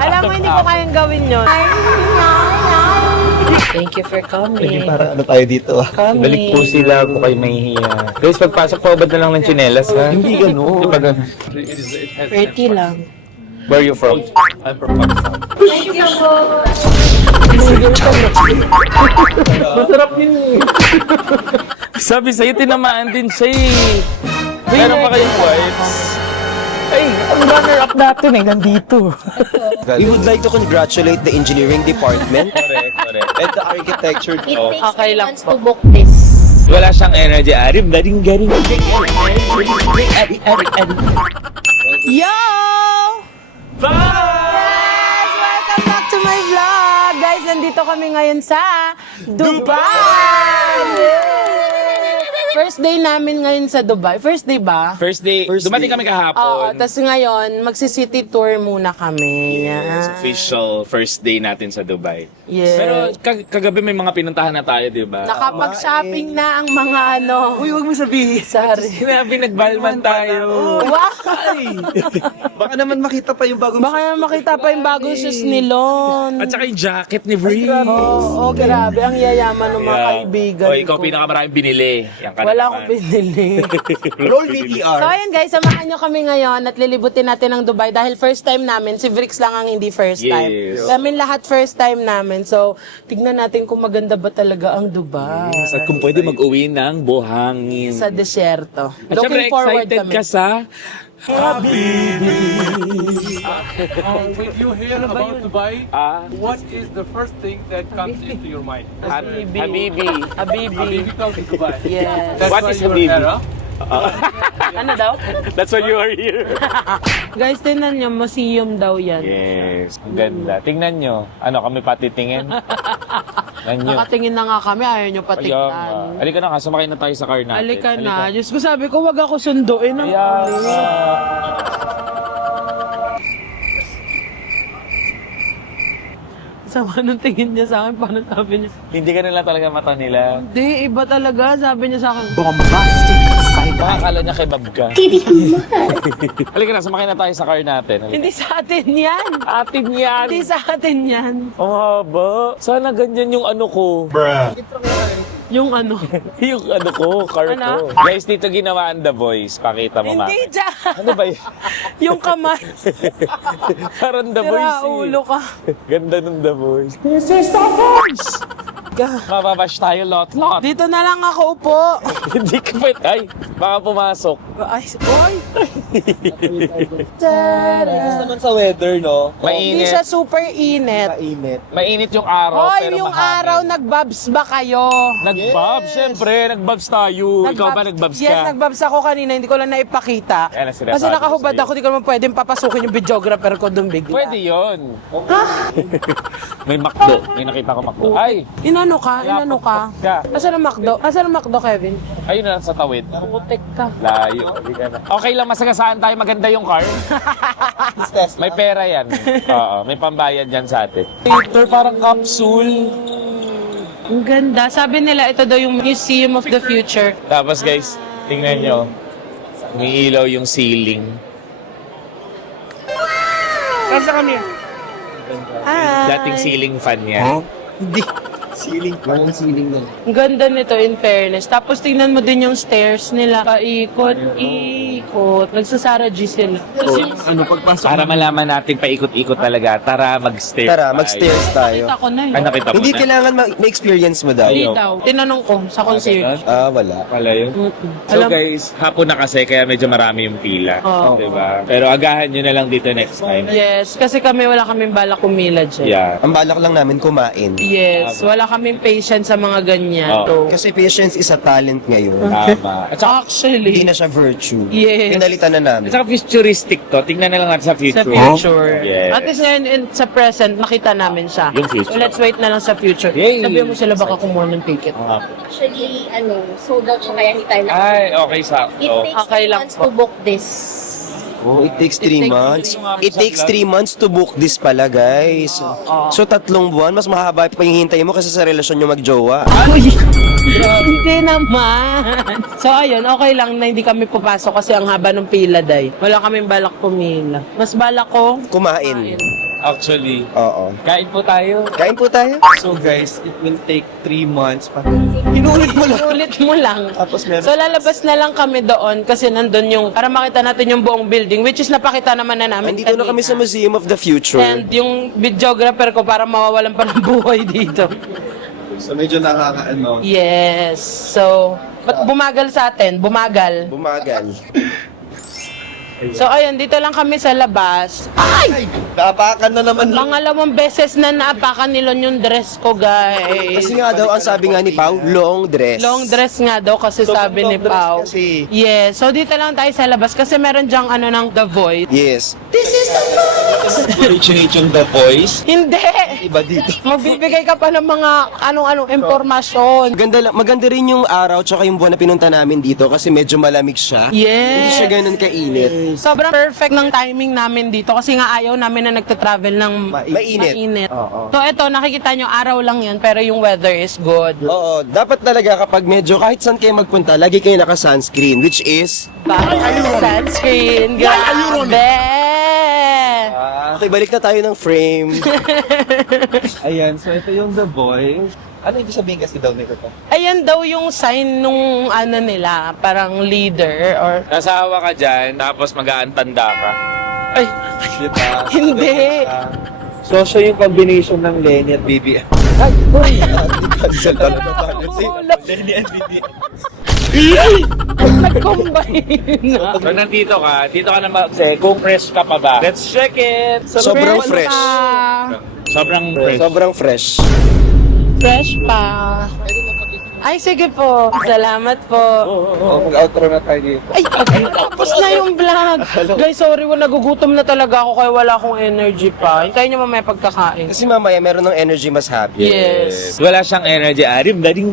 Alam mo, hindi ko kayang gawin yun. Thank you for coming. Para ano tayo dito Coming. Balik po sila kung kayo mahihiya. Guys, pagpasok po, ba't na lang ng tsinelas, ha? Hindi ganun. Di ba ganun? Pretty lang. Where are you from? I'm from Pakistan. Masarap yun eh. Sabi sa'yo, tinamaan din siya eh. Meron pa kayong wipes? Ay, ang runner-up natin eh, nandito. We would like to congratulate the engineering department Correct. and the architecture. It takes Okay 3 lang months po. to book this. Wala siyang energy, Arim. Garing. Yo! Guys, welcome back to my vlog! Guys, nandito kami ngayon sa Dubai! First day namin ngayon sa Dubai. First day ba? First day, dumating kami Oo, kahapon. tapos ngayon, magsi-city tour muna kami. Yes, official first day natin sa Dubai. Yes. Pero kagabi may mga pinuntahan na tayo, di ba? Nakapag-shopping na ang mga ano. Uy, huwag mo sabihin. Sorry. Sinabi, nagbalman tayo. Wow! Baka naman makita pa yung bagong... Baka makita pa yung bagong shoes ni Lon. At saka yung jacket ni Vree. Oo, grabe. Ang yayaman ng mga kaibigan O, ikaw ko. pinakamaraming binili. Yan ka na Wala naman. akong pinili. Roll VTR. So ayun guys, samahan nyo kami ngayon at lilibutin natin ang Dubai dahil first time namin. Si Vrix lang ang hindi first time. Yes. Kami lahat first time namin. So, tignan natin kung maganda ba talaga ang Dubai. At kung pwede mag-uwi ng buhangin. Sa desyerto. At syempre, Looking forward excited kami. ka sa... When you hear about Dubai, Ah, what is the first thing that comes into your mind? Habibi. Habibi. Habibi comes to Dubai. Yes. That's What why is you're Habibi? here, huh? Ano daw? That's why you are here. Guys, tingnan nyo, museum daw yan. Yes, ang ganda. Tingnan nyo. Ano, kami patitingin? Tingnan nyo. Nakatingin na nga kami, ayaw nyo Kaya patignan. nga. Halika na nga, sumakay na tayo sa car natin. Halika na. Diyos ko, sabi ko, wag ako sunduin. Ang Kaya kulit. nga. Sama nung tingin niya sa akin, paano sabi niya? Hindi ka nila talaga mata nila. Hindi, iba talaga. Sabi niya sa akin, Baka akala niya kay Bob ka. Halika na, sumakay na tayo sa car natin. Halika. hindi sa atin yan. Atin yan. Hindi sa atin yan. Ang haba. Sana ganyan yung ano ko. Yung ano. Yung ano ko, car Ano? ko. Guys, dito ginawaan The Voice. Pakita mo, Hindi Mami. dyan. Ano ba yun? Yung kamay. Parang The Voice Sira ulo ka. Ganda ng The Voice. This is The Voice! Mababash tayo lot. Dito na lang ako upo. Hindi ka pwede. Ay, baka pumasok. Ay, boy. naman sa weather, no? Hindi siya super init. Mainit. Mainit yung araw, Hoy, pero yung mahangin. araw, nagbabs ba kayo? Nagbabs, syempre. Nagbabs tayo. Ikaw ba nagbabs ka? Yes, nagbabs ako kanina. Hindi ko lang naipakita. Yan ang sinasabi Kasi nakahubad ko sa'yo. ako. Di ko naman pwedeng papasukin yung videographer ko doon bigla. Pwede yun. May McDo. May nakita ko McDo. Ay! Inano ka? Inano ka? Ka. Asan ang McDo? Asan ang McDo, Kevin? Ayun na lang sa tawid. Putek ka. Layo. Okay lang, masagasaan tayo. Maganda yung car. May pera yan. Oo, may pambayad yan sa atin. Peter, parang capsule. Ang ganda. Sabi nila, ito daw yung Museum of the Future. Tapos guys, tingnan nyo. May ilaw yung ceiling. Kasa kami. Hi. Dating ceiling fan yan. Hindi. Ceiling. Walang ceiling na. Ang ganda nito, in fairness. Tapos tingnan mo din yung stairs nila. Paikot. Nagsasara G sila. Tapos yung Ano, pagpasok? Para malaman natin paikot-ikot talaga. Tara, mag-stairs Tara, tayo. mag-stairs tayo. nakita ko na Ay, yun. nakita mo Hindi na? kailangan ma-experience mo daw. Hindi daw. Tinanong ko sa concierge. Wala. Wala yun. So Alam- guys, hapon na kasi kaya medyo marami yung pila. Oo. Diba? Pero agahan nyo na lang dito next time. Yes, kasi kami wala kaming balak kumila dyan. Yeah. Ang balak lang namin kumain. Yes, wala kaming patience sa mga ganyan. Oo. So, Kasi patience is a talent ngayon. Tama. At saka, actually, Hindi na siya virtue. Yes. Pinalitan na namin. at saka futuristic to. Tingnan na lang natin sa future. sa future. Yes. At least ngayon, sa present, nakita namin siya. Yung future. So, let's wait na lang sa future. Yay! Sabihan mo sila baka kumuha ng ticket. Actually, sold out siya kaya hindi tayo Ay, okay, It sakto. takes Okay 3 lang months po. to book this. Oh, it takes 3 takes months. 3 months. It takes 3 months to book this pala, guys. So, 3 buwan, mas mahaba pa yung hintay mo kasi sa relasyon nyo magjowa. Hindi naman. So ayun, okay lang na hindi kami pupasok kasi ang haba ng pila, day. Wala kaming balak pumila. Mas balak ko Kumain. Actually, Oo. kain po tayo. Kain po tayo. So guys, it will take 3 months pa. Inuulit mo lang. Ulit mo lang. Tapos meron So lalabas na lang kami doon kasi nandun yung, para makita natin yung buong building, which is napakita naman na namin Andito na kami sa Museum of the Future. And yung videographer ko para mawawalan pa ng buhay dito. so medyo nakakaano. Yes. So, ba't bumagal sa atin? Bumagal. Bumagal. So ayun, dito lang kami sa labas. Naapakan na naman. Pangalawang beses na naapakan nila yung dress ko, guys. Kasi nga daw, ang sabi nga ni Pau, long dress. Long dress nga daw kasi So, sabi ni long dress Pau. kasi. Yes. So dito lang tayo sa labas kasi meron dyang ano ng The Voice. Yes. Originate yung The Voice. Hindi! Iba dito. Magbibigay ka pa ng mga anong-anong impormasyon. Maganda rin yung araw tsaka yung buwan na pinunta namin dito kasi medyo malamig siya. Yes. Hindi siya ganun kainit. Sobrang perfect ng timing namin dito kasi nga ayaw namin na nagta-travel ng Mainit. Oo. So ito, nakikita nyo araw lang yan pero yung weather is good. Oo, dapat talaga kapag medyo kahit saan kayo magpunta, lagi kayo naka-sunscreen, which is... Sunscreen, grabe! Okay, balik na tayo ng frame. Ayan, so ito yung The Voice. Ano ibig sabihin kasi daw nito? Ayan daw yung sign nung ano nila, parang leader or... Nasa hawa ka dyan, tapos mag-aantanda ka. Ay, Diba? Hindi. So siya yung combination ng Lenny at BBM. Ay, boy! Cancel talaga tayo. Hulap. Lenny and BBM. Nag-combine na. pag nandito ka, dito ka na kung fresh ka pa ba? Let's check it! Sobrang fresh. Pa. Sobrang fresh. Sobrang fresh. Fresh pa. Ay, sige po. Salamat po. Oh, mag-outro na tayo dito. Ay, tapos na yung vlog. Guys, sorry, nagugutom na talaga ako kaya wala akong energy pa. Hintayin nyo mamaya pagkakain. Kasi mamaya meron ng energy mas happy. Yes. Wala siyang energy. Arim, garing.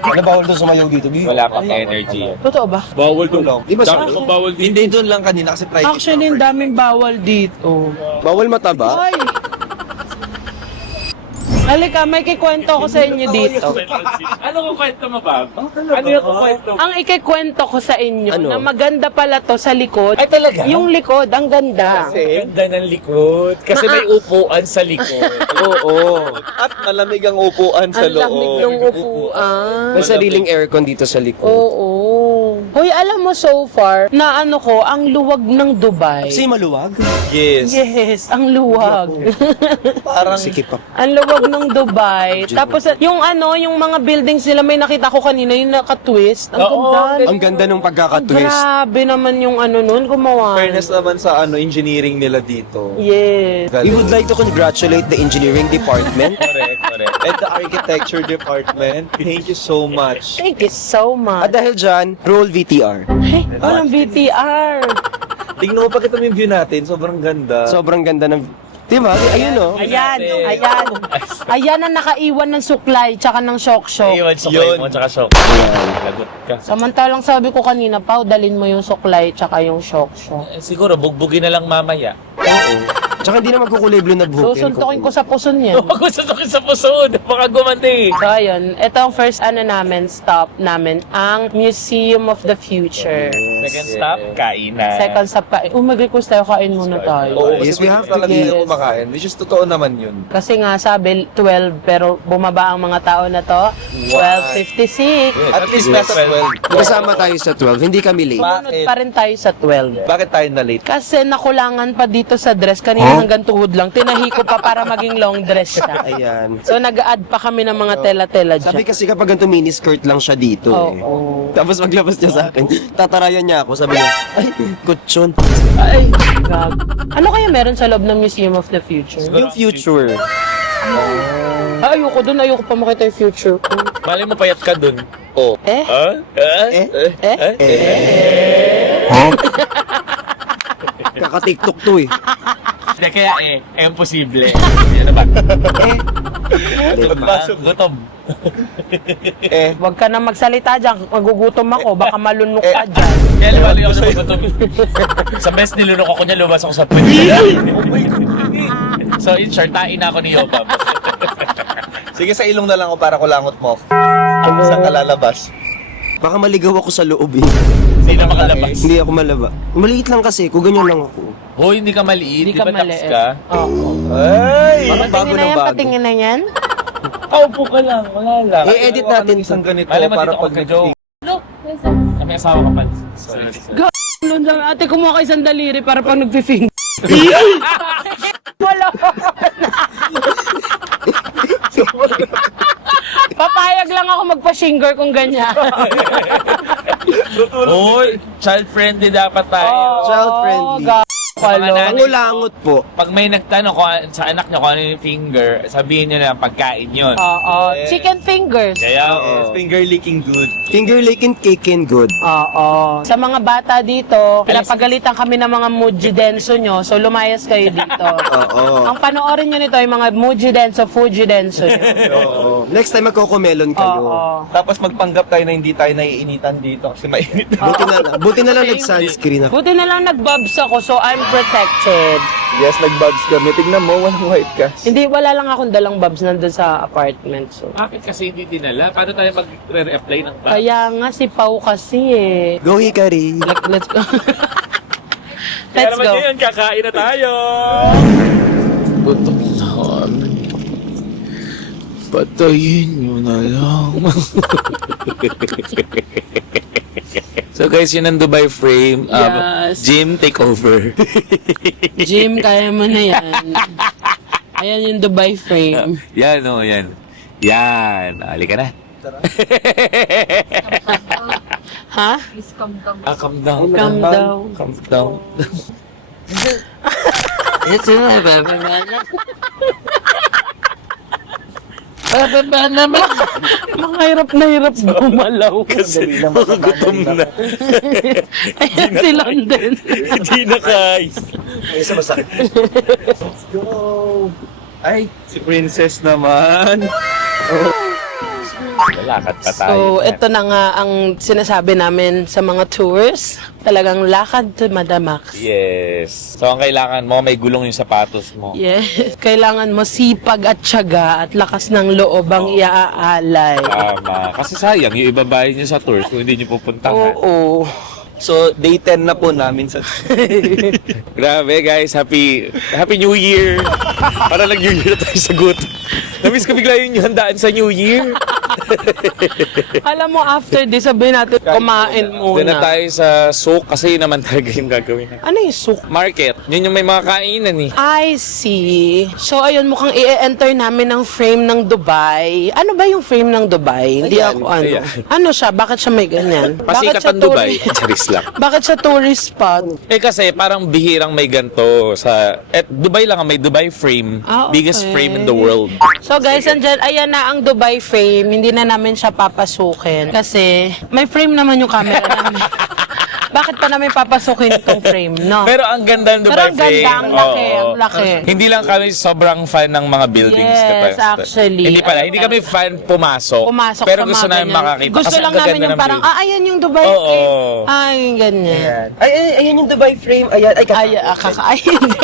Ano bawal doon sumayaw dito? Wala pang energy. Totoo ba? Bawal doon. Di ba Dami kong bawal dito. Hindi doon lang kanina kasi private. Actually, ang daming bawal dito. Bawal mataba? Ay! Halika, may kikwento ko sa inyo dito. Ano kung kwento mo, Bob? Ano yung kwento mo? Ang ikikwento ko sa inyo Ano? na maganda pala to sa likod. Ay, talaga? Yung likod, ang ganda. Ang ganda ng likod. Kasi may upuan sa likod. Oo. At malamig ang upuan sa Ang loob. lamig ng upuan. May sariling aircon dito sa likod. Oo. Hoy, alam mo so far na ano ko, ang luwag ng Dubai. Kasi maluwag? Yes. Yes, ang luwag. Parang Sikip pa. Ang luwag ng Dubai. Tapos yung ano, yung mga buildings nila may nakita ko kanina yung naka-twist. Ang Oo, ganda. Ang ganda nung pagkaka-twist. Grabe naman yung ano nun, gumawa. fairness naman sa engineering nila dito. Yes. We would like to congratulate the engineering department. Correct. And the architecture department, thank you so much. Thank you so much. At dahil dyan, roll VTR. Hey, walang BTR. Tingnan mo pa kita yung view natin, sobrang ganda. Sobrang ganda ng... Diba? Ayun o. Ayan, ayan. Ayan ang nakaiwan ng suklay tsaka ng shock-shock. Iwan sa Yun. mo, tsaka shock. Lagot ka. Samantalang sabi ko kanina, Pao, dalin mo yung suklay tsaka yung shock-shock. Siguro, bugbugin na lang mamaya. Tsaka hindi na magkukulay blue na buhok. Susuntokin ko sa puson yan. Huwag ko sasakin sa puso. Baka gumanti. So, ayun. Ito ang first stop namin, ang Museum of the Future. Second stop, kainan. Second stop pa. Mag-request tayo, kain muna tayo. Oo, Yes, kasi we have to talaga eat. tayo kumakain. Which is totoo naman yun. Kasi nga sabi 12 pero bumaba ang mga tao na to 12:56. At least nasa 12. Kasama tayo sa 12, hindi kami late. Sumunod pa rin tayo sa 12. Bakit tayo na late? Kasi nakulangan pa dito sa dress kanina hanggang tuhod lang. Tinahi ko pa para maging long dress siya. Ayan. So nag-add pa kami ng mga tela-tela Sabi dyan. kasi kapag ganito mini skirt lang siya dito eh. Oo. Tapos maglabas niya sa akin, tatarayan niya ako. Sabi niya, ay, kutsyon. Ay, gag. Ano kaya meron sa loob ng Museum of the Future? Yung future. Ay, ayoko dun. Ayoko pa makita yung future ko. Mali mo, payat ka dun. Oh. Eh? Kaka-tiktok to eh. Hindi, kaya imposible. Yan na ba? Gutom. Huwag ka na magsalita dyan. Magugutom ako. Baka malunok ka dyan. Kaya lumali ako na gutom. Sa best nilunok ako niya, lumabas ako sa puwede. So in short, tain na ako ni Yobab. Sige, sa ilong na lang ako para kulangot mo. Saan ka lalabas? Baka maligaw ako sa loob eh. Hindi na makalabas. Hindi ako malaba. Maliit lang kasi, kung ganyan lang ako. Hoy, hindi ka maliit. Hindi Di ka ba tax maliit. ka? Oo. Ay! Parang bago Patingin na ng yan, bago. patingin na yan. Paupo ka lang. Wala lang. I-edit natin Isang ganito Alam mo, para dito pag ka joke. Kami asawa ka pa. Sorry. Lon lang, ate, kumuha ka isang daliri para pag nagpi-finger. Wala pa. Papayag lang ako magpa-shinger kung ganyan. Hoy, child-friendly dapat tayo. Child-friendly. Mga nanay, Pangulangot po. pag may nagtanong sa anak niyo kung ano yung finger, sabihin niyo na pagkain yun. Oo. Chicken fingers. Kaya, Yes, finger licking good. Finger licking cake and good. Oo. Sa mga bata dito, pinapagalitan kami ng mga Muji Denso nyo, so lumayas kayo dito. Oo. Ang panoorin nyo nito ay mga Muji Denso, Fuji Denso nyo. Oo. Next time magkokomelon kayo. Oo. Tapos magpanggap tayo na hindi tayo naiinitan dito kasi mainit. Buti na lang nag-sunscreen ako. Buti na lang nagbabs ako, so I'm protected. Yes, nag-buds kami. Tignan mo, walang white cast. Hindi, wala lang akong dalang babs nandun sa apartment. So. bakit kasi hindi dinala? Paano tayo mag-re-apply ng bag? Kaya nga si Pau kasi eh. Go Hikari. Let's go. Kaya Let's naman go. yun, kakain na tayo! Gutom na kami. Patayin nyo na lang. So guys, yun ang Dubai frame. Yes. Jim, take over. Jim, kaya mo na yan. Ayan yung Dubai frame. Yan o, yan. Yan. Halika na. Ha? Calm down. Calm down. Calm down. Ito na, mga hirap na hirap gumalaw. Kasi gutom na. Ayan si London. Hindi na kaya. Isa masakit. Let's go! Ay, si Princess naman. Lakad pa tayo. So, ito na nga ang sinasabi namin sa mga tours. Talagang lakad to Madamax. Yes. So, ang kailangan mo, may gulong yung sapatos mo. Yes. Kailangan mo sipag at tiyaga at lakas ng loob ang iaalay. Tama. Kasi sayang, yung ibabayad nyo sa tours kung hindi nyo pupuntahan. Oo. So, day 10 na po namin sa... Grabe guys, happy New Year! Para lang New Year na tayo sagot. Namiss ko bigla yung handaan sa New Year. Alam mo, after this, sabihin natin, kumain Doon na muna. tayo sa souk kasi yun naman talaga yung gagawin natin. Ano yung souk? Market, yun yung may mga kainan eh. I see. So, ayun, mukhang i-enter namin ng frame ng Dubai. Ano ba yung frame ng Dubai? Hindi ako ano. ayan. Ano siya? Bakit siya may ganyan? Pasikat ang Dubai. Charis lang. Bakit siya tourist spot? Eh kasi parang bihirang may ganto sa... Dubai lang ang may Dubai frame. Ah, okay. Biggest frame in the world. So guys, andyan, ayan na ang Dubai frame. Hindi na namin siya papasukin. Kasi may frame naman yung camera namin. Bakit pa namin papasukin itong frame, no? Pero ang ganda ng Pero Dubai ang ganda, frame. ang laki, Oo. ang laki. Hindi lang kami sobrang fan ng mga buildings. Yes, actually. Hindi pala. Hindi kami fan pumasok. sa pero gusto mga namin ganyan. makakita. Gusto kasi lang ang namin gaganda yung ng parang, building. ayan yung Dubai Oo. frame. Ay, ganyan. Ayan yung Dubai frame. Ayan, ay, Ay, hindi.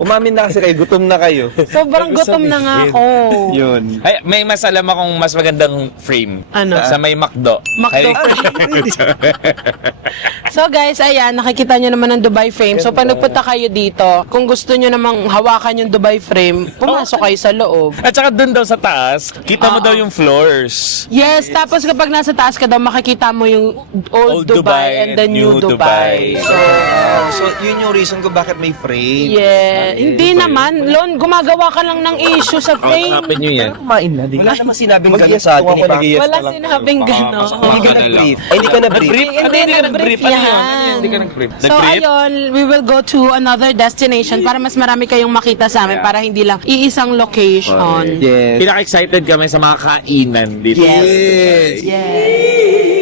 Umamin na kasi kayo, gutom na kayo. Sobrang gutom na nga ako. Yun. Ay, may mas alam akong mas magandang frame. Ano? Sa may McDo. McDo So guys, ayan, nakikita nyo naman ang Dubai frame. So pag nagpunta kayo dito, kung gusto nyo namang hawakan yung Dubai frame, pumasok kayo sa loob. At saka dun daw sa taas, kita mo daw yung floors. Yes, tapos kapag nasa taas ka daw, makikita mo yung old Dubai and the new Dubai. So, So, yun yung reason ko bakit may frame. yeah. Hindi naman. Lon, gumagawa ka lang ng issue sa frame. Hanapin nyo yan. Kumain na, Wala naman sinabing gano'n sa atin ni Pang. Wala sinabing gano'n. Hindi ka nag-brief. Ay, hindi ka na-brief. Nag-brief? Ano Hindi, hindi ka nag-brief nag-brief? Ano yun? yan. Ano yun? Hindi ka nag-brief? So ayun, we will go to another destination para mas marami kayong makita sa amin para hindi lang iisang location. Yes. Pinaka-excited kami sa mga kainan dito. Yes. Yes.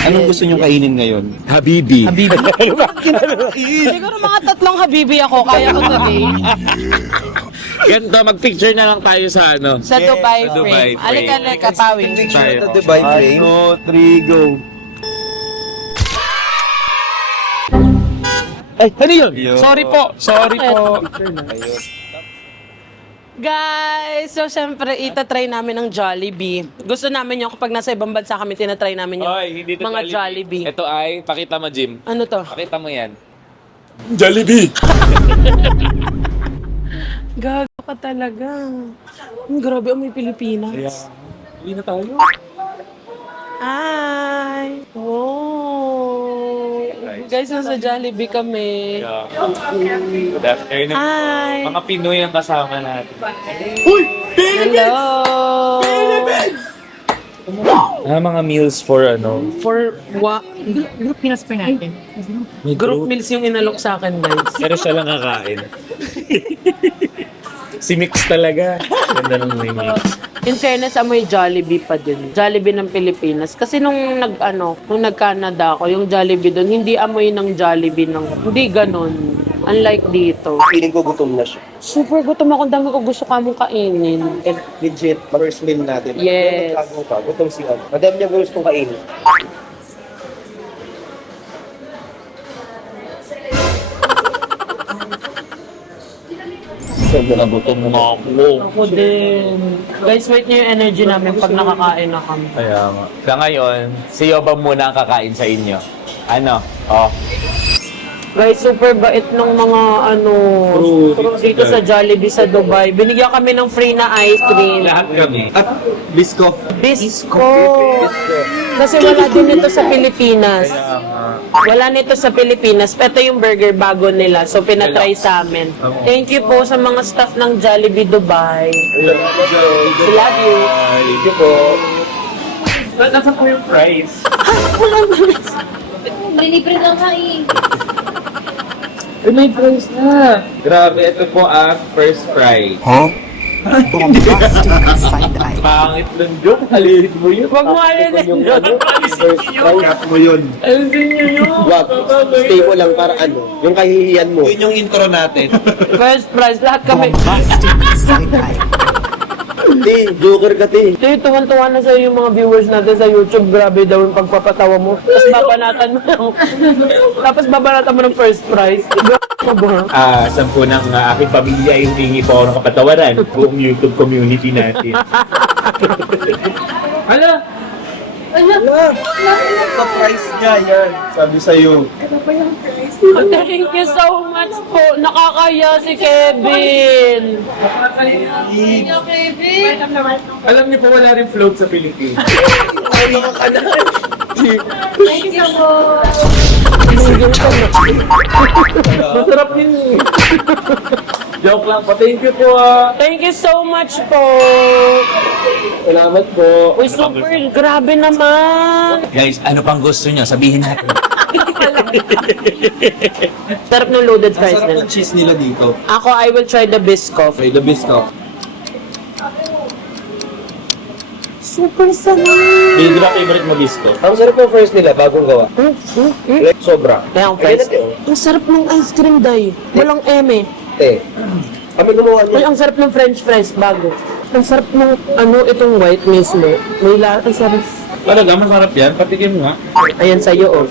Anong gusto nyo kainin ngayon? Habibi. Habibi. Siguro mga 3 habibi ako, kaya ko today. Ganito, mag-picture na lang tayo sa ano. Sa Dubai sa Dubai frame. frame. Alika, pawing. Tayo. The Dubai frame. 1, 2, 3, go. Ay, ano yun? Yo. Sorry po. Sorry po. Guys, so syempre, itatry namin ng Jollibee. Gusto namin yung kapag nasa ibang bansa kami, tinatry namin yung Oy, hindi to mga Jollibee. Ito ay, pakita mo, Jim. Ano to? Pakita mo yan. Jollibee! Gago ka talaga. Grabe, may Pilipinas. Kaya, uwi na tayo. Hi! Oh! Guys, nasa Jollibee kami. Good afternoon. Hi! Mga Pinoy ang kasama natin. Hello! Mga meals for ano? For what? Group Pinas pa natin. May Group meals yung inalok sa akin, guys. Pero siya lang kakain. Si Mix talaga. Ganda ng may Mix. In fairness, amoy Jollibee pa din. Jollibee ng Pilipinas. Kasi nung nag-Canada ako, yung Jollibee doon, hindi amoy ng Jollibee ng, hindi ganon. Unlike dito. Feeling ko gutom na siya. Super gutom ako, dami ko gusto kamong kainin. Legit, first meal natin. Yes. Nagtago ka, gutom si ano. Madami niya gustong kainin. Nagutom na ako. Ako din. Guys, wait niyo yung energy namin pag nakakain na kami. Kaya nga. Sa ngayon, si Yoba muna ang kakain sa inyo. Ano? Oh. Guys, super bait ng mga dito sa Jollibee sa Dubai. Binigyan kami ng free na ice cream. Lahat kami. At Biscoff. Bisco. Kasi wala din ito sa Pilipinas. Wala nito sa Pilipinas. Ito yung burger bago nila. So, pinatry sa amin. Thank you po sa mga staff ng Jollibee Dubai. Love you. Thank you po. Nasa po yung fries? Libre lang kain. May fries na. Grabe, ito po ang first fry. Huh? Pangit ng joke. Alihin mo yun. Huwag mo alin Yung ano, first try mo yun. Alihin nyo yun. Wag, stay mo lang para ano, yung kahihiyan mo. Yun yung intro natin. First prize, lahat kami. Hindi, joker ka, te. Hindi, tuwan-tuwa na sa'yo yung mga viewers natin sa YouTube. Grabe daw yung pagpapatawa mo. Tapos babanatan mo. Tapos babanatan mo ng first prize. Grabe ba? Sampu ng aking pamilya yung hingi po ako ng kapatawaran. Buong YouTube community natin. Hala! Surprise niya yan. Sabi sa'yo. Thank you so much po. Nakakaya si Kevin. Alam niyo po wala rin float sa Pilipinas. Thank you po. Masarap yun. Joke lang po. Thank you po. Thank you so much po. Salamat po. Uy, super. Grabe naman. Guys, ano pang gusto niyo? Sabihin natin. Sarap ng loaded fries Sarap nila. ng cheese nila dito. Ako, I will try the Biscoff. Okay, the Biscoff. Super sarap. Hindi ba favorite mo disco? Ang sarap ng first nila, bagong gawa. Like, sobra. Kaya ang fries. Ang sarap ng ice cream, day. Walang eme. Te, kami gumawa Ay, niya. ang sarap ng french fries, bago. Ang sarap ng, itong white mismo. May lahat, ang sarap. Talaga, masarap yan. Patikim nga. Ayan sa'yo, oh.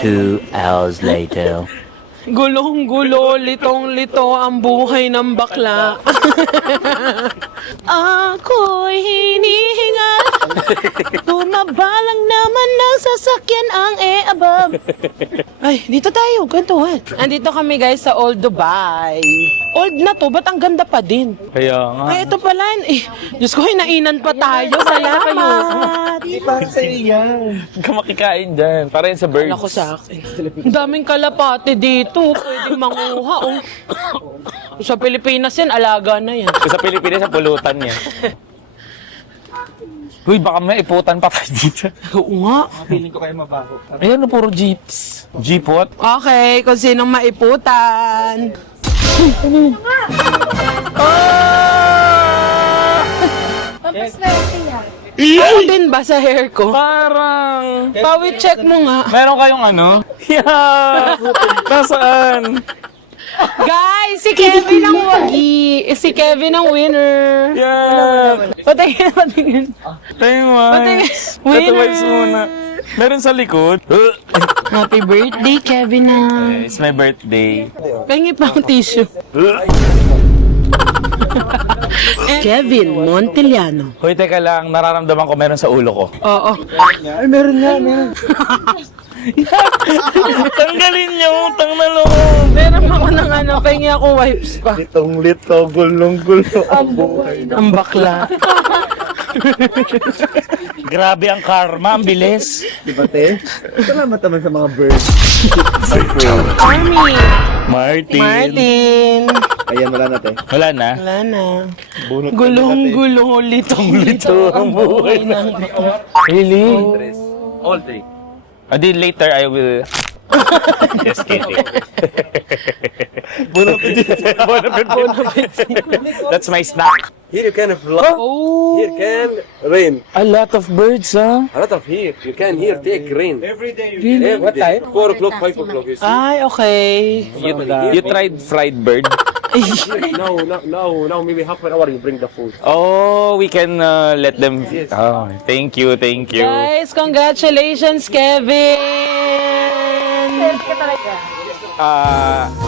2 hours later. Gulong-gulo, litong-lito ang buhay ng bakla. Ako'y hinihingal. Tumabalang naman ng sasakyan ang above. Ay, dito tayo, kwentuhan. Andito kami guys sa Old Dubai. Old na to, ba't ang ganda pa din? Kaya nga. Ay, ito pala. Diyos ko, hinainan pa tayo. Salamat. Hindi para sa'yo yan. Huwag ka makikain dyan. Para yun sa birds. Ako sa akin. Ang daming kalapate dito. Pwede manguha. Oh. Sa Pilipinas yan, alaga na yan. Sa Pilipinas, sa pulutan niya. Uy, baka may iputan pa tayo dito. Oo nga. Feeling ko kayo mabaho. Ayan na, puro jeeps. Jeepot. Okay, kung sinong maiputan. Papaswerte yan. Ako din ba sa hair ko? Parang... Pawi check mo nga. Meron kayong ano? Yeah! Nasaan? Guys, si Kevin ang wagi. Si Kevin ang winner. Yeah! Patingin, patingin. Tayo mo. Patingin. Tatawais muna. Meron sa likod. Happy birthday, Kevin na. It's my birthday. Pengi pa ang tissue. Kevin Montellano. Hoy, teka lang. Nararamdaman ko meron sa ulo ko. Oo. Ay, meron nga, meron. Tanggalin niyo, utang na loob. Meron ako ng ano, pengi ako wipes pa. Litong-lito, gulong-gulo ang buhay. Ang bakla. Grabe ang karma, ang bilis. Diba, te? Salamat naman sa mga birds. Army. Martin. Martin. Ayan, wala na, te. Wala na. Wala na. Bunot ka Gulong-gulong litong-lito ang buhay ng Really? All day. Adi, later I will... Just kidding. That's my snack. Here you can fly. Oh. Here can rain. A lot of birds, huh? A lot of here. You can here take rain. Every day. Really? What time? 4 o'clock, 5 o'clock. You see? Ay, okay. You tried fried bird? Now maybe half an hour you bring the food. Oh, we can let them... Oh, thank you, thank you. Guys, congratulations, Kevin!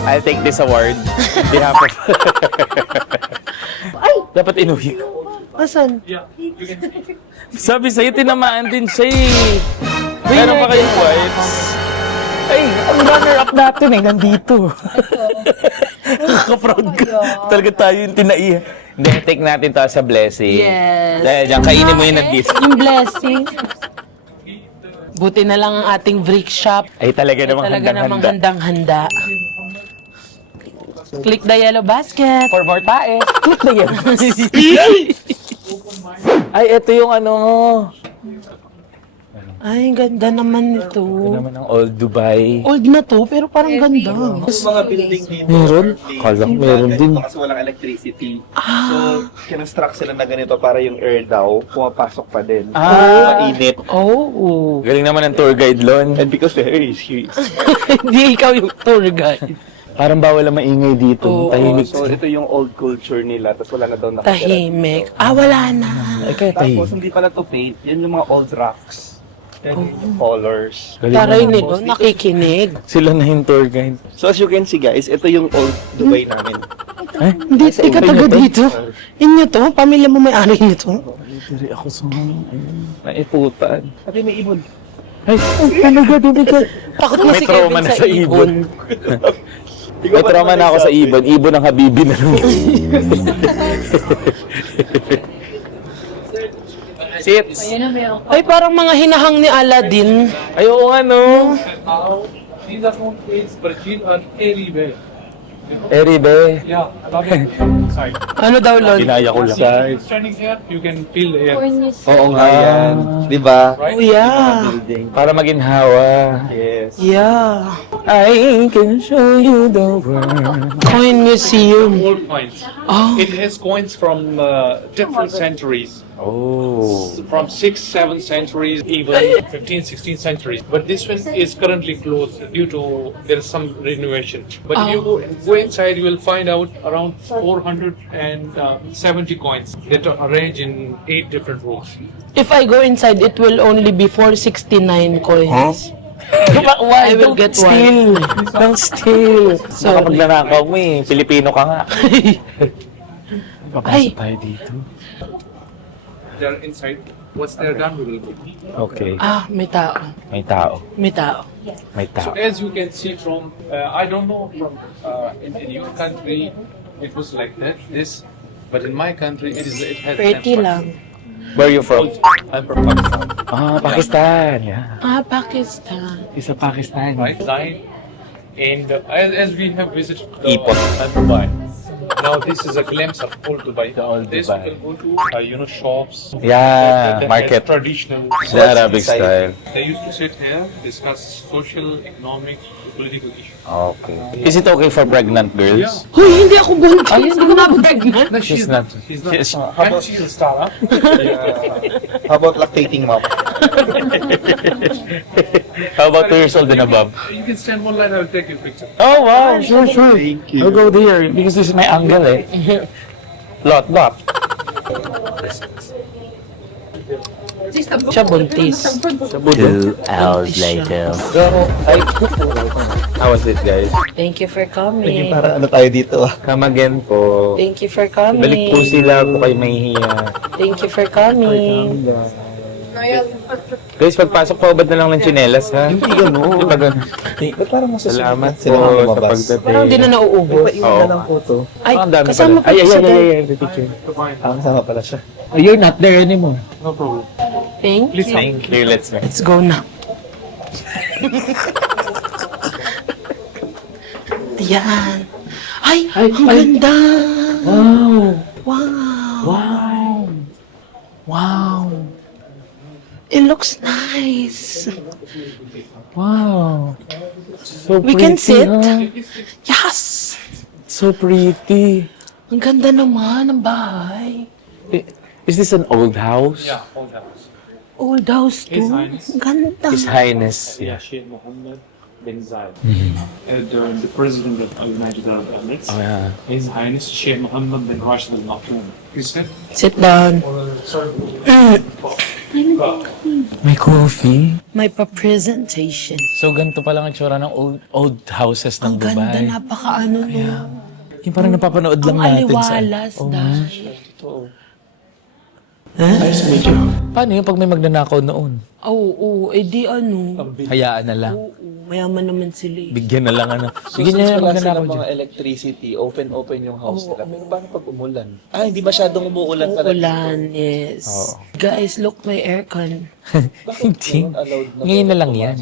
I'll take this award on behalf of... Dapat inuwi ko. Asan? Sabi sa'yo, tinamaan din siya eh. Meron pa kayong wipes? Ay, ang runner-up natin eh, nandito. Kaka-proud ka. Talaga tayo yung tinaiya. Hindi, take natin to sa blessing. Yes. Dahil dyan, kainin mo yung nandito. Yung blessing. Buti na lang ang ating brick shop. Ay, talaga namang Talaga namang handang-handa. handang-handa. Click the yellow basket. For more tae, click the yellow. Ay, ito yung ano. Ay, ganda naman nito. Ito naman ang Old Dubai. Old na to, pero parang ganda. Yung mga building dito. Meron? Kala ko meron din. Kasi walang electricity. So, kinonstruct sila na ganito para yung air daw, pumapasok pa din. Mainit. Oh. Galing naman ang tour guide, Lon. And because the air is huge. Hindi ikaw yung tour guide. Parang bawal ang maingay dito. Oo. Tahimik. So, ito yung old culture nila, tapos wala na daw nakatira. Tahimik. Ah, wala na. Ay, kaya Tapos, tahimik. hindi pala to paint. Yan yung mga old rocks. Yan yung colors. Taray nito, nakikinig. Sila na yung tour guide. So, as you can see, guys, ito yung old Dubai namin. Hindi, ikaw taga dito. Inyo to? Pamilya mo may-ari nito? Diri ako sa naiputan. Pati may ibon. Ay, talaga, talaga. Takot na May si trauma Kevin na sa sa ibon. ibon. May trauma na ako sa ibon. Ibon ang habibi na lang. Sits. Ay, parang mga hinahang ni Aladdin. Ay, oo nga, no? These are not AIDS, but these are Aribe. Eribe. Yeah, lovely. Side. Ano daw, Lon? Kinaya ko lang. Standing here, you can feel the air. Oo nga yan. Di ba? Oh, yeah. Building. Para maginhawa. Yes. Yeah. I can show you the world. Coin Museum. Gold coins. Oh. It has coins from different centuries. Oh. From 6th, 7th centuries, even 15th, 16th centuries. But this one is currently closed due to there is some renovation. But if you go inside, you will find out around 470 coins that are arranged in 8 different rows. If I go inside, it will only be 469 coins. Why? I will get steal. Don't steal. Sorry. Baka magnanakaw mo eh. Pilipino ka nga. Ay. Papasok tayo dito. They're inside. Once they're done, we will go. Okay. Ah, may tao. May tao. May tao. May So tao. as you can see from, I don't know from in your country, it was like that, this, but in my country, it has. Pretty 10%. lang. Where are you from? I'm from Pakistan. Ah, Pakistan. Yeah. Ah, Pakistan. Isa Pakistan. Right? And as we have visited Ipot. Dubai, now this is a glimpse of old Dubai. The old This Dubai. will go to shops. Yeah, that market. has traditional. The Arabic style. They used to sit here, discuss social, economic, political issues. Okay. Is it okay for pregnant girls? Huy, hindi ako buntis. Hindi ko na pregnant. No, She's not. She's not. She's- And she's a star. Huh? How about lactating mom? How about 2 years old and above? You can stand one line. I will take your picture. Oh, wow. Sure, sure. Thank you. I'll go there because this is my angle eh. Lot. Siya buntis. 2 hours later. How was it, guys? Thank you for coming. Para ano tayo dito? Come again po. Thank you for coming. Balik po sila kung kayo mahihiya. Thank you for coming. Guys, pagpasok pa, ubad na lang ng tsinelas, ha? Hindi gano'n. Hindi pa ganun. Ba't parang masusunod Salamat po sila sa lumabas? pagdating. Parang di na nauubos. Iwan na lang po to. Ay, Ang dami kasama pala. pa siya tayo. The picture. Kasama pala siya. Oh, you're not there anymore. Thank you. Thank you. Let's go. Let's go na. Ayan. Ay, ang ganda. Wow. Wow. Wow. Wow. It looks nice. Wow. So We can sit. huh? Yes. So pretty. Ang ganda naman ng bahay. Is this an old house? Yeah, old house. Old house too. Highness. Ang ganda. His Highness. Yeah, Sheikh Mohammed bin Zayed. The president of United Arab Emirates. Oh, yeah. His Highness Sheikh Mohammed bin Rashid Al Maktoum. He said, Sit down. May coffee? May pa-presentation. So, ganito pa lang ang tsura ng old houses ng Ang ganda, Dubai. napaka-ano no. Yung parang napapanood lang Ang natin aliwalas sa... dahil. Paano yung pag may magnanakaw noon? Oo, di ano. Hayaan na lang. Oo, mayaman naman sila eh. Bigyan na lang ano. So, Bigyan niya since yung wala magnanakaw silang dyan. mga electricity, open yung house nila. Pero paano pag umulan? Hindi masyadong umuulan pala. Ulan, yes. Guys, look, may aircon. Hindi. Allowed na Ngayon na lang yan.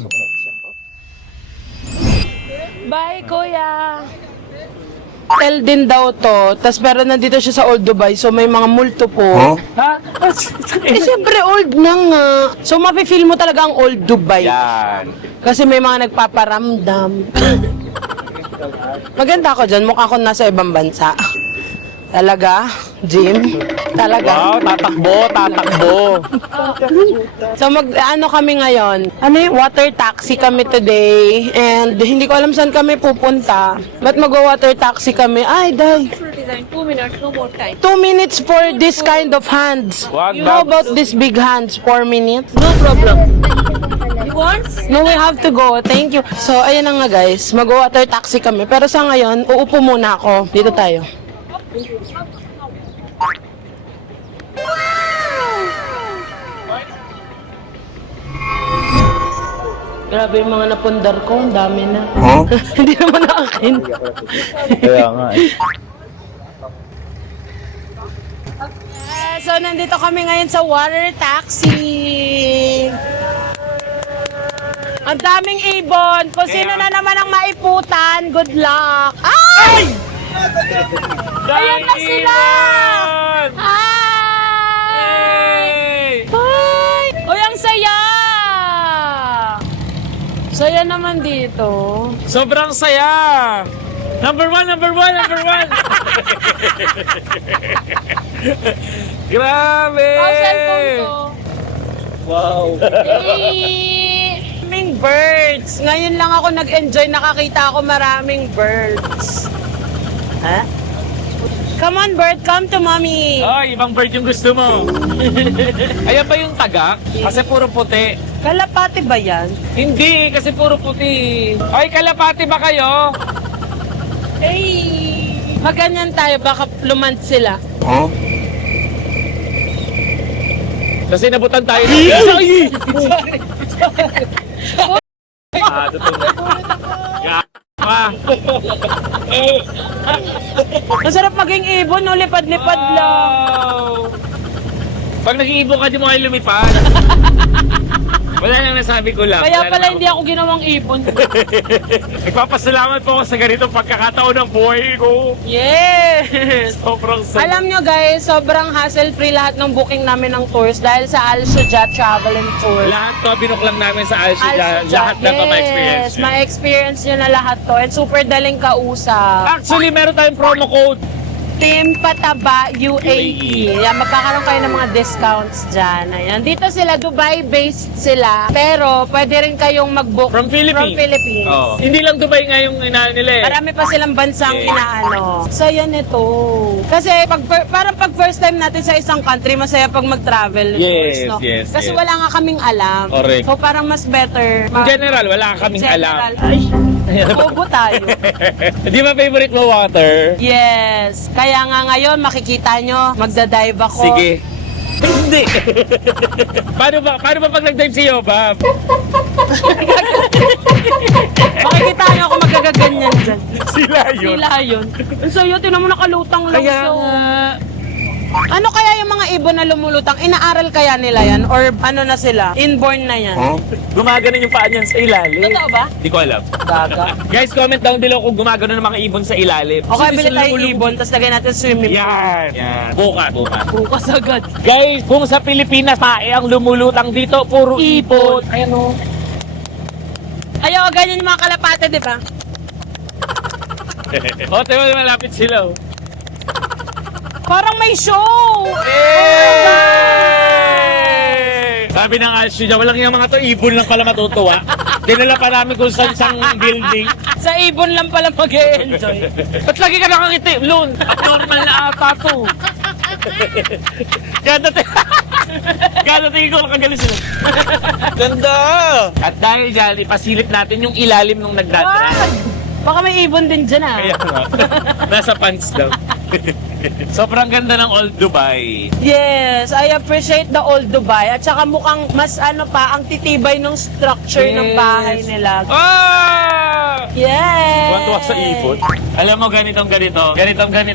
Bye, kuya! Hotel din daw to, tas pero nandito siya sa Old Dubai, so may mga multo po. Ha? Eh, siyempre old na nga. So, mafe-feel mo talaga ang Old Dubai. Yan. Kasi may mga nagpaparamdam. Maganda ako dyan, mukha ko nasa ibang bansa. Talaga? Jim? Talaga? Wow, tatakbo. So ano kami ngayon? Ano yung water taxi kami today. And hindi ko alam saan kami pupunta. Ba't mag-water taxi kami? Ay, day. 2 minutes, no more time. 2 minutes for this kind of hands. Wag How daw. about this big hands? 4 minutes? No problem. You want? No, we have to go. Thank you. So, ayan na nga guys. Mag-water taxi kami. Pero sa ngayon, uupo muna ako. Dito tayo. Grabe yung mga napundar ko. Ang dami na. Hindi naman na akin. Kaya nga eh. So, nandito kami ngayon sa water taxi. Ang daming ibon. Kung sino na naman ang maiputan, good luck. Ay! Ayan na sila! Hi! Hi! Uy, ang saya! Saya naman dito. Sobrang saya! Number one! Grabe! Cellphone ko. Wow! Maraming birds. Ngayon lang ako nag-enjoy, nakakita ako maraming birds. Ha? Come on, bird, come to mommy. Ay, ibang bird yung gusto mo. Ayan ba yung tagak? Kasi puro puti. Kalapati ba yan? Hindi, kasi puro puti. Ay, kalapati ba kayo? Eh, maganyan tayo, baka lumant sila. Kasi nabutan tayo. Masarap maging ibon, no? Lipad-lipad lang. Pag nag-iibon ka, di mo kayo lumipad. Wala lang nasabi ko lang. Kaya Wala pala lang hindi ako ginawang ibon. Nagpapasalamat po ako sa ganitong pagkakataon ng buhay ko. Yes! Sobrang saya. Alam nyo guys, sobrang hassle-free lahat ng booking namin ng tours dahil sa Al Shuja Travel and Tour. Lahat to, binok lang namin sa Al Al Shuja. Shuja, Lahat na to ma-experience. yes, ma-experience nyo na lahat to and super daling kausap. Actually, meron tayong promo code. Team Pataba UAE. Yan, magkakaroon kayo ng mga discounts dyan. Ayan. Dito sila, Dubai-based sila. Pero, pwede rin kayong mag-book From Philippines. Oh. Hindi lang Dubai nga yung inaano nila eh. Marami pa silang bansang inaano. So, yan ito. Kasi, parang pag first time natin sa isang country, masaya pag mag-travel. Yes, no? yes, Kasi yes. wala nga kaming alam. Correct. So, parang mas better. In general, wala kaming alam. Bobo tayo. Di ba favorite mo water? Yes. Kaya nga ngayon, makikita nyo, magdadive ako. Sige. Hindi. Paano ba pag nag-dive sa'yo, Bob? Makikita nyo ako magagaganyan dyan. Sila yun. Sila yun. So yun, tinan mo nakalutang lang. Kaya so, nga. ano kaya yung mga ibon na lumulutang? Inaaral kaya nila yan? Or ano na sila? Inborn na yan? Gumagano yung paa niyan sa ilalim. Totoo ba? Di ko alam. Gaga. Guys, comment down below kung gumagano ng mga ibon sa ilalim. Okay, Kasi bili sila tayo lumulubog. ibon, tapos lagay natin swimming pool. Yan. Yan. Bukas. Bukas agad. Guys, kung sa Pilipinas, tae ang lumulutang dito, puro ibon. Ayan o. Ayaw, ganyan yung mga kalapate, di ba? O, tayo malapit sila. Oh. Parang may show! Hey! Sabi ng Alshu niya, walang yung mga to, ibon lang pala matutuwa. Dinala pa namin kung saan isang building. Sa ibon lang pala mag-e-enjoy. Ba't lagi ka nakangiti? Loon, abnormal na ata to. Kada tingin ko lang kagaling sila. Ganda! At dahil dyan, ipasilip natin yung ilalim nung nagdadra. Baka may ibon din dyan ah. Kaya nga. Nasa pants daw. Sobrang ganda ng Old Dubai. Yes, I appreciate the old Dubai. At saka mukhang mas ano pa, ang titibay ng structure ng bahay nila. Ah! Yes! Tuwa-tuwa sa ipon. Alam mo, ganito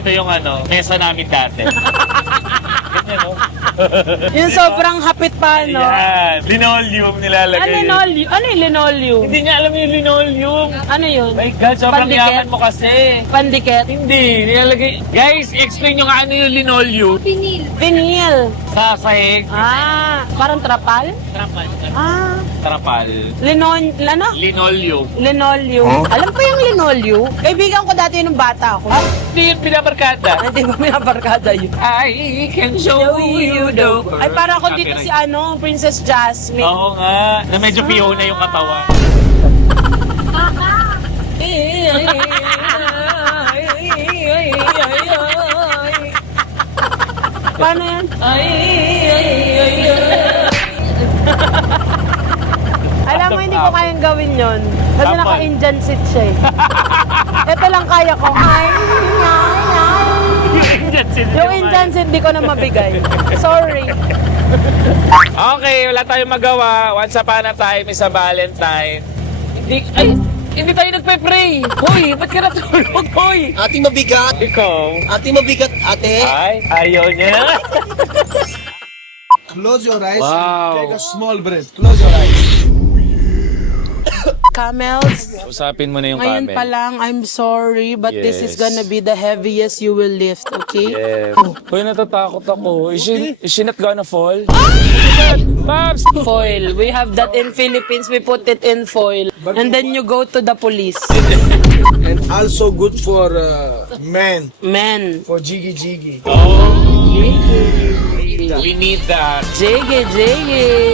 yung mesa namin dati. Ganyan, no? Yung sobrang hapit pa, no? Yan. Linoleum nilalagay. Ano yung linoleum? Hindi nga alam yung linoleum. Ano yun? My God, sobrang Pandikit? yaman mo kasi. Pandikit? Hindi, nilalagay. Guys, explain nyo nga ano yung linoleum. Vinyl. Sa sahig. Ah, parang trapal? Trapal. Ah, Trapal. ano? Linoleum. Linoleum. Alam ko yung linoleum. Kaibigan ko dati nung bata ako. Hindi yun pinabarkada. Hindi ba minabarkada yun? I can show you the world. Ay, para ako dito si Princess Jasmine. Oo nga, na medyo Fiona yung katawan. Paano yan? Alam mo, hindi ko kayang gawin yon. Kasi Tampon. naka-Indian seat siya eh. Ito lang kaya ko. Yung Indian seat, di ko na mabigay. Sorry. Okay, wala tayong magawa. Once upon a time is a Valentine. Hindi tayo nagpe-pray. Hoy, ba't ka natulog, hoy? Ate mabigat! Ikaw? Ate mabigat, ate! Ay, ayaw niya. Close your eyes. Wow. Take a small breath. Close your eyes. Camels, Usapin mo na yung ngayon camel. pa lang, I'm sorry, but this is Yes. gonna be the heaviest you will lift, okay? Yeah. Hoy, natatakot ako. Is she not gonna fall? Pops! Foil. We have that in Philippines. We put it in foil. And then you go to the police. And also good for men. Men. For jiggy jiggy. We need that. Jiggy, jiggy.